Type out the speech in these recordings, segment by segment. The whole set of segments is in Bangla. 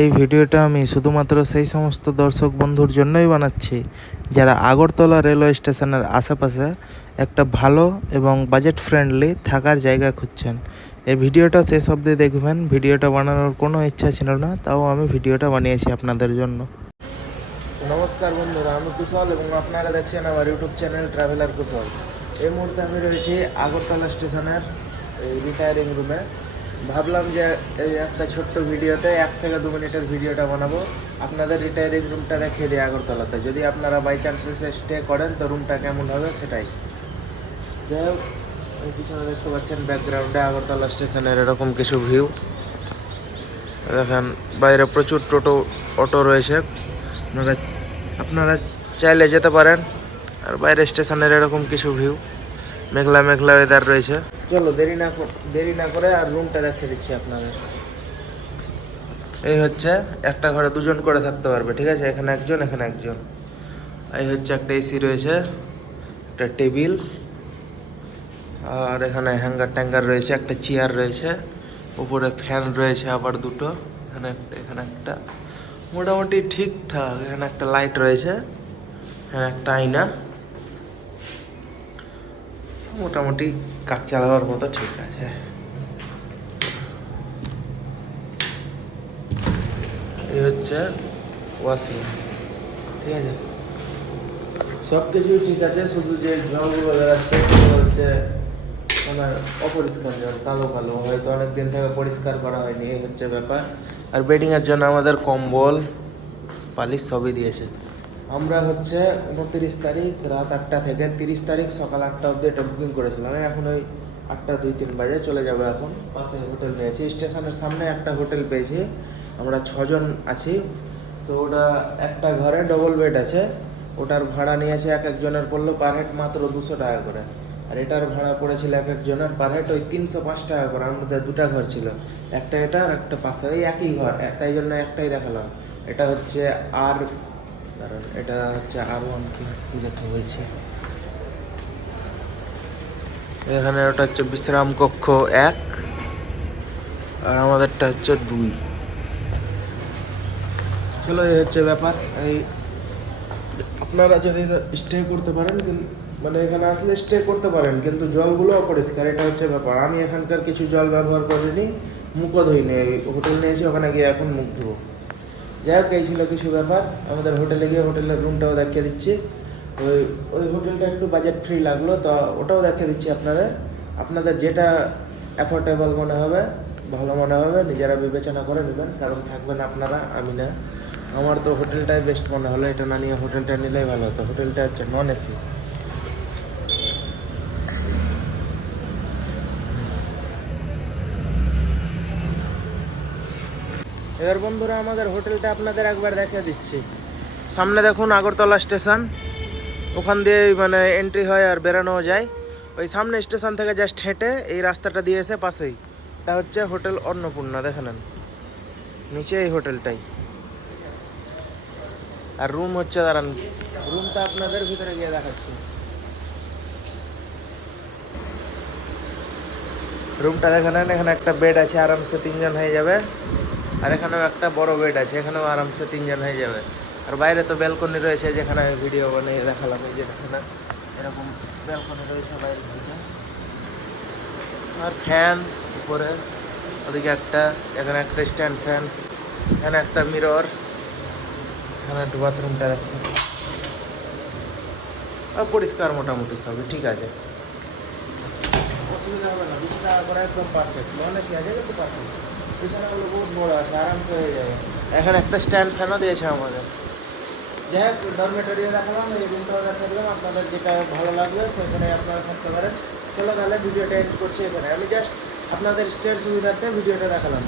এই ভিডিওটা আমি শুধুমাত্র সেই সমস্ত দর্শক বন্ধুর জন্যই বানাচ্ছি যারা আগরতলা রেলওয়ে স্টেশনের আশেপাশে একটা ভালো এবং বাজেট ফ্রেন্ডলি থাকার জায়গা খুঁজছেন। এই ভিডিওটা শেষ অবধি দেখবেন। ভিডিওটা বানানোর কোনো ইচ্ছা ছিল না, তাও আমি ভিডিওটা বানিয়েছি আপনাদের জন্য। নমস্কার বন্ধুরা, আমি কুশল এবং আপনারা দেখছেন আমার ইউটিউব চ্যানেল ট্রাভেলার কুশল। এই মুহূর্তে আমি রয়েছি আগরতলা স্টেশনের রিটায়ারিং রুমে। ভাবলাম যে এই একটা ছোট্ট ভিডিওতে 1 থেকে 2 মিনিটের ভিডিওটা বানাবো, আপনাদের রিটায়ারিং রুমটা দেখিয়ে দিই আগরতলাতে। যদি আপনারা বাই চান্সে স্টে করেন তো রুমটা কেমন হবে সেটাই। যাই হোক, ওই পিছনে দেখতে পাচ্ছেন ব্যাকগ্রাউন্ডে আগরতলা স্টেশনের এরকম কিছু ভিউ। দেখেন বাইরে প্রচুর টোটো অটো রয়েছে, আপনারা চাইলে যেতে পারেন। আর বাইরে স্টেশনের এরকম কিছু ভিউ, মেঘলা মেঘলা ওয়েদার রয়েছে। চলো দেরি না করে আর রুমটা দেখিয়ে দিচ্ছি আপনাদের। এই হচ্ছে একটা ঘরে 2 জন করে থাকতে পারবে, ঠিক আছে? এখানে একজন, এখানে একজন। এই হচ্ছে একটা এসি রয়েছে, একটা টেবিল, আর এখানে হ্যাঙ্গার ট্যাঙ্গার রয়েছে, একটা চেয়ার রয়েছে, উপরে ফ্যান রয়েছে আবার 2টো, এখানে একটা মোটামুটি ঠিকঠাক। এখানে একটা লাইট রয়েছে, এখানে একটা আয়না, মোটামুটি কাজ চালাবার মতো ঠিক আছে। এই হচ্ছে ওয়াশিং, ঠিক আছে? সব কিছুই ঠিক আছে, শুধু যে জলগুলো বেরাচ্ছে সেগুলো হচ্ছে মানে অপরিষ্কার জল, কালো কালো, হয়তো অনেকদিন থেকে পরিষ্কার করা হয়নি, এই হচ্ছে ব্যাপার। আর বেডিংয়ের জন্য আমাদের কম্বল পালিশ সবই দিয়েছে। আমরা হচ্ছে 29 তারিখ রাত 8টা থেকে 30 তারিখ সকাল 8টা অবধি এটা বুকিং করেছিলাম। এখন ওই 8টা 2-3 বাজে চলে যাবে। এখন পাশে হোটেল নিয়েছি, স্টেশনের সামনে একটা হোটেল পেয়েছি। আমরা 6 জন আছি। তো ওটা একটা ঘরে ডবল বেড আছে, ওটার ভাড়া নিয়েছে এক একজনের পড়লো পার হেড মাত্র 200 টাকা করে। আর এটার ভাড়া পড়েছিল এক একজনের পার হেড ওই 305 টাকা করে। আমার মধ্যে 2টা ঘর ছিল, একটা এটা আর একটা পাশে, ওই একই ঘর, তাই জন্য একটাই দেখালাম। এটা হচ্ছে এটা হচ্ছে R1 কি দেখতে বলছে এখানে। ওটা হচ্ছে বিশ্রাম কক্ষ 1 আর আমাদেরটা হচ্ছে 2। চলো, এই হচ্ছে ব্যাপার। এই আপনারা যদি স্টে করতে পারেন, মানে এখানে আসলে স্টে করতে পারেন, কিন্তু জলগুলো অপরিষ্কার, এটা হচ্ছে ব্যাপার। আমি এখানকার কিছু জল ব্যবহার করিনি, মুখও ধুইনি। হোটেল নিয়েছি, ওখানে গিয়ে এখন মুখ ধুবো। যাই হোক, এই ছিল কিছু ব্যাপার। আমাদের হোটেলে গিয়ে হোটেলের রুমটাও দেখিয়ে দিচ্ছি। ওই হোটেলটা একটু বাজেট ফ্রি লাগলো, তো ওটাও দেখিয়ে দিচ্ছি আপনাদের যেটা অ্যাফোর্ডেবল মনে হবে, ভালো মনে হবে, নিজেরা বিবেচনা করে নেবেন, কারণ থাকবেন আপনারা, আমি না। আমার তো হোটেলটাই বেস্ট মনে হলো, এটা না নিয়ে হোটেলটা নিলেই ভালো হতো। হোটেলটা হচ্ছে নন এসি। এবার বন্ধুরা, আমাদের হোটেলটা আপনাদের একবার দেখিয়ে দিচ্ছি। সামনে দেখুন আগরতলা স্টেশন, ওখান দিয়ে মানে এন্ট্রি হয় আর বেরানো যায়। ওই সামনে স্টেশন থেকে জাস্ট হেঁটে এই রাস্তাটা দিয়েছে পাশেই, এটা হচ্ছে হোটেল অন্নপূর্ণা। দেখে নেন নিচে এই হোটেলটাই। আর রুম হচ্ছে, দাঁড়ান রুমটা আপনাদের ভিতরে গিয়ে দেখাচ্ছি। রুমটা দেখে নেন, এখানে একটা বেড আছে, আরামসে 3 জন হয়ে যাবে। আর এখানেও একটা বড় বেড আছে, এখানেও আরামসে 3 জন হয়ে যাবে। আর বাইরে তো ব্যালকনি রয়েছে, যেখানে ভিডিও বানিয়ে দেখালাম। এই যে দেখেন এরকম ব্যালকনি রয়েছে বাইরের দিকে। আর ফ্যান উপরে, ওদিকে একটা, এখানে একটা স্ট্যান্ড ফ্যান, এখানে একটা মিরর, এখানে একটু বাথরুমটা দেখেন। পরিষ্কার মোটামুটি সবই ঠিক আছে, অসুবিধা হবে না। 200 টাকা করে একদম পারফেক্ট। নন এসি আছে কিন্তু পারফেক্ট। বিছানাগুলো বহুত বড় আছে, আরামসে হয়ে যাবে। এখানে একটা স্ট্যান্ড ফ্যানও দিয়েছে আমাদের। যাই হোক, ডরমেটরিও দেখালাম, এই রুমটাও দেখা দিলাম। আপনাদের যেটা ভালো লাগবে সেখানে আপনারা থাকতে পারেন। চলো তাহলে ভিডিওটা এন্ড করছি এখানে। আমি জাস্ট আপনাদের স্টের সুবিধার্থে ভিডিওটা দেখালাম।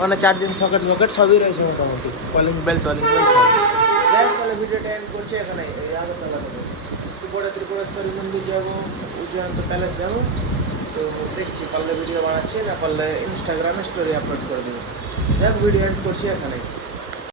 মানে চার্জিং সকেট সবই রয়েছে মোটামুটি, কলিং বেল সব। যাই হোক, তাহলে ভিডিওটা এন্ড করছি এখানে। এই আগরতলা থেকে উপরে ত্রিপুরেশ্বরী মন্দির যাবো, উজ্জয়ন্ত প্যালেস যাবো। তো দেখছি পারলে ভিডিও বানাচ্ছি, না পারলে ইনস্টাগ্রামে স্টোরি আপলোড করে দেবো। যাই হোক, ভিডিও এন্ড করছি এখানে।